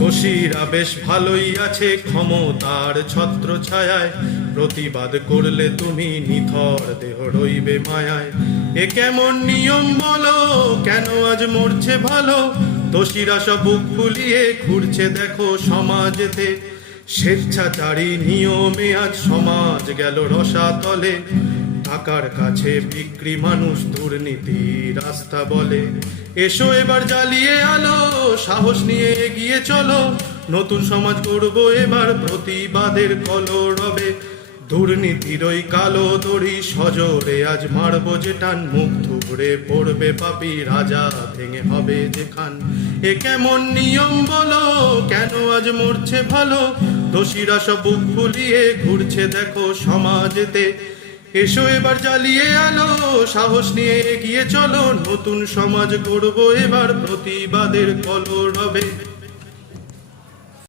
দোষীরা বেশ ভালোই আছে ক্ষমতার ছত্র ছায়ায়, প্রতিবাদ করলে তুমি নিথর দেহ রইবে মায়ায়। এ কেমন নিয়ম বলো, কেন আজ মরছে ভালো? দোষীরা সব বুক ফুলিয়ে ঘুরছে দেখো সমাজেতে। স্বেচ্ছাচারী নিয়মে আজ সমাজ গেল রসাতলে। টাকার কাছে বিক্রি মানুষ দুর্নীতি রাস্তা বলে। এসো এবার জ্বালিয়ে আলো, সাহস নিয়ে এগিয়ে চলো। নতুন সমাজ গড়ব এবার প্রতিবাদের কলরবে। দুর্নীতির ওই কালো দড়ি সজোরে আজ মারবো যে টান, মুখ থুবড়ে পড়বে পাপী রাজা ভেঙে হবে যেখান। এ কেমন নিয়ম বলো, কেন আজ মরছে ভালো? দোষীরা সব বুক ফুলিয়ে ঘুরছে দেখো সমাজেতে। এসো এবার জ্বালিয়ে আলো, সাহস নিয়ে এগিয়ে চলো। নতুন সমাজ গড়ব এবার প্রতিবাদের কলরবে।